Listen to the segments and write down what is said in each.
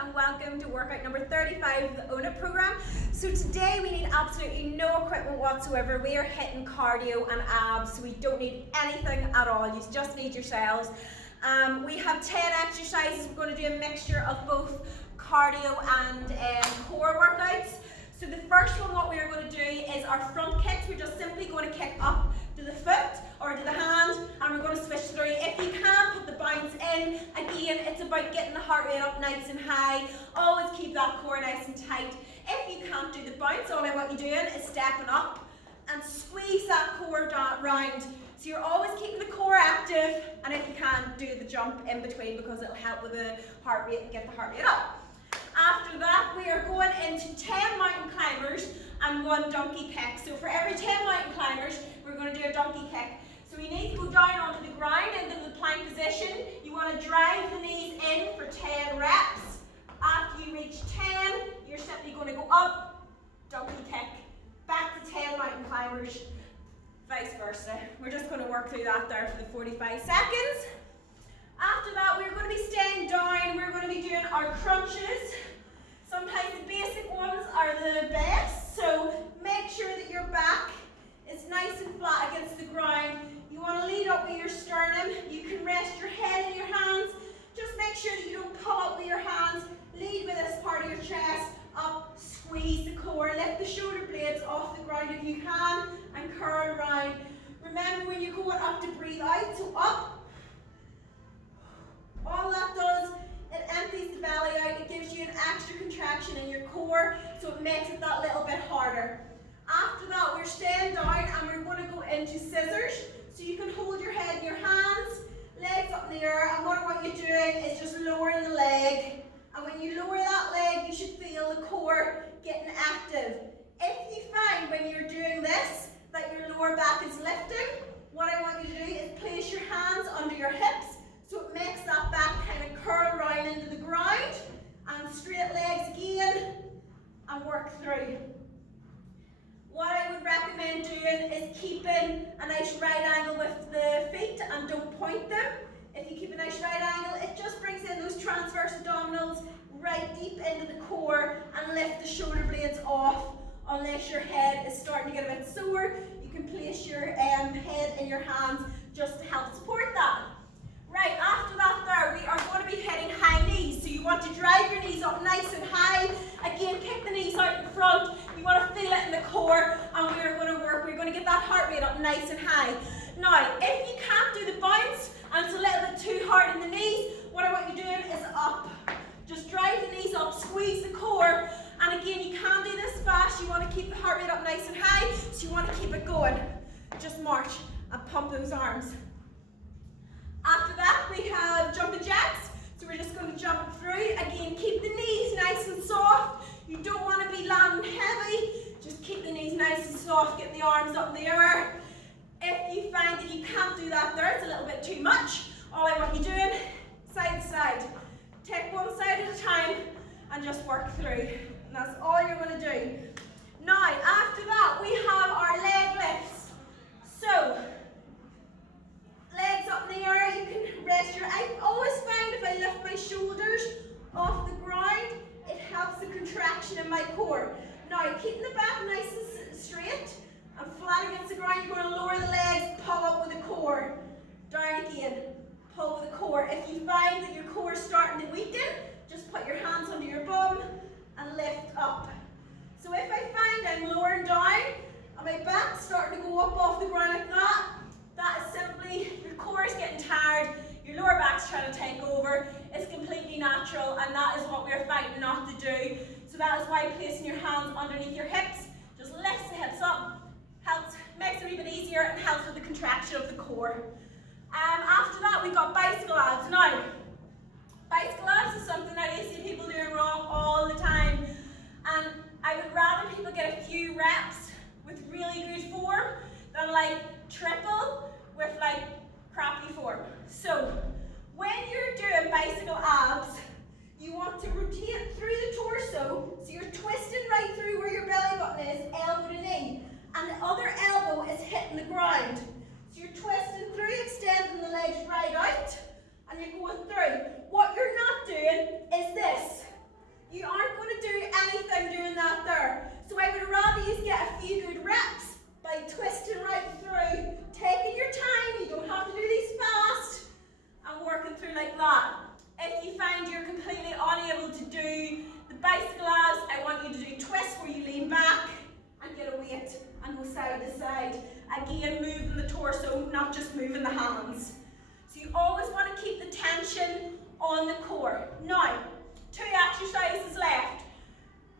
and welcome to workout number 35 of the Own It program. So today we need absolutely no equipment whatsoever. We are hitting cardio and abs, so we don't need anything at all. You just need yourselves. We have 10 exercises. We're going to do a mixture of both cardio and core workouts. So the first one, what we are going to do is our front kicks. We're just simply going to kick up to the foot or to the hand, and we're going to switch through. If you can, put the bounce in. Again, it's about getting the heart rate up nice and high. Always keep that core nice and tight. If you can't do the bounce, all I want you doing is stepping up and squeeze that core down round. So you're always keeping the core active, and if you can, do the jump in between because it'll help with the heart rate and get the heart rate up. After that, we are going into 10 mountain climbers and 1 donkey kick. So for every 10 mountain climbers, we're going to do a donkey kick. So you need to go down onto the ground into the plank position. You want to drive the knees in for 10 reps. After you reach 10, you're simply going to go up, donkey kick, back to 10 mountain climbers, vice versa. We're just going to work through that there for the 45 seconds. After that, we're going to be staying down. We're going to be doing our crunches. Sometimes the basic ones are the best, so make sure that your back is nice and flat against the ground. You want to lead up with your sternum. You can rest your head in your hands. Just make sure that you don't pull up with your hands. Lead with this part of your chest. Up, squeeze the core. Lift the shoulder blades off the ground if you can, and curl round. Remember when you're going up to breathe out, so up. All that does, it empties the belly out, it gives you an extra contraction in your core, so it makes it that little bit harder. After that, we're staying down and we're going to go into scissors. So you can hold your head in your hands, legs up in the air, and what I want you doing is just lowering the leg. And when you lower that leg, you should feel the core getting active. If you find when you're doing this that your lower back is lifting, what I want you to do is place your hands under your hips, so it makes that back kind of curl round into the ground, and straight legs again, and work through. What I would recommend doing is keeping a nice right angle with the feet and don't point them. If you keep a nice right angle, it just brings in those transverse abdominals right deep into the core and lift the shoulder blades off. Unless your head is starting to get a bit sore, you can place your head in your hands just to help support that. Right, after that there, we are going to be hitting high knees. So you want to drive your knees up nice and high. Again, kick the knees out in front. You want to feel it in the core, and we're going to get that heart rate up nice and high. Now, if you can't do the bounce, and it's a little bit too hard in the knees, what I want you doing is up. Just drive the knees up, squeeze the core, and again, you can't do this fast. You want to keep the heart rate up nice and high, so you want to keep it going. Just march and pump those arms. After that, we have jumping jacks. So we're just going to jump through. Again, keep the knees nice and soft. You don't want to be landing heavy. Just keep the knees nice and soft. Get the arms up in the air. If you find that you can't do that there, it's a little bit too much, all I want you doing, side to side. Take one side at a time and just work through. And that's all you're going to do. Now, after that, we have our leg lifts. So, legs up in the air, you can rest your, I always find if I lift my shoulders off the ground, it helps the contraction in my core. Now, keeping the back nice and straight and flat against the ground, you're going to lower the legs, pull up with the core. Down again, pull with the core. If you find that your core is starting to weaken, just put your hands under your bum and lift up. So if I find I'm lowering down and my back's starting to go up off the ground like that, that is simply your core is getting tired, your lower back's trying to take over. It's completely natural, and that is what we're fighting not to do. So that is why placing your hands underneath your hips just lifts the hips up, helps, makes it a wee bit easier, and helps with the contraction of the core. After that, we've got bicycle abs. Now, bicycle abs is something that I see people doing wrong all the time, and I would rather people get a few reps with really good form than like triple with like crappy form. So when you're doing bicycle abs, you want to rotate through the torso, so you're twisting right through where your belly button is, elbow to knee, and the other elbow is hitting the ground. So you're twisting through, extending the legs right out, and you're going through. What you're not doing is this. side to side. Again, moving the torso, not just moving the hands. So you always want to keep the tension on the core. Now, 2 exercises left.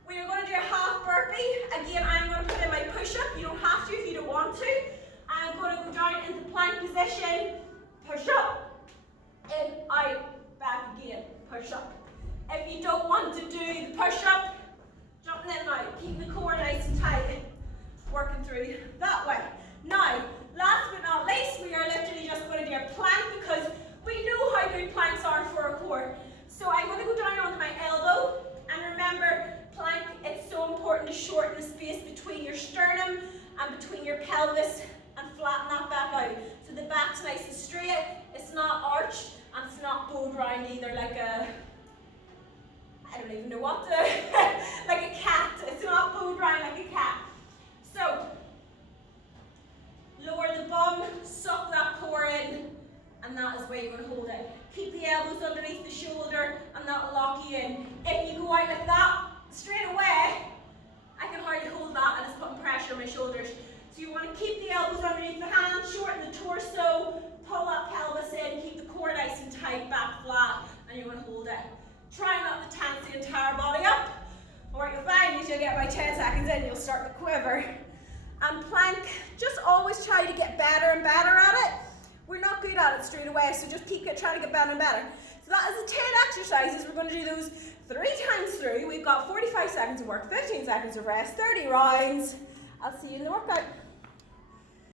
We are going to do a half burpee. Again, I'm going to put in my push-up. You don't have to if you don't want to. I'm going to go down into plank position, push up, in, out, back again, push up. If you don't want to do the push-up, jumping in and out, keep the core nice and tight, working through that way. Now, last but not least, we are literally just going to do a plank because we know how good planks are for our core. So I'm going to go down onto my elbow, and remember, plank, it's so important to shorten the space between your sternum and between your pelvis and flatten that back out. So the back's nice and straight, it's not arched, and it's not bowed round either like a, I don't even know what the, like a cat. It's not bowed round like a cat. So, lower the bum, suck that core in, and that is where you're going to hold it. Keep the elbows underneath the shoulder, and that will lock you in. If you go out like that, straight away, I can hardly hold that, and it's putting pressure on my shoulders. So you want to keep the elbows underneath the hands, shorten the torso, pull that pelvis in, keep the core nice and tight, back flat, and you're going to hold it. Try not to tense the entire body up, or what you'll find is you'll get about 10 seconds in, you'll start to quiver. And plank, just always try to get better and better at it. We're not good at it straight away, so just keep trying to get better and better. So that is the 10 exercises. We're going to do those 3 times through. We've got 45 seconds of work, 15 seconds of rest, 30 rounds. I'll see you in the workout.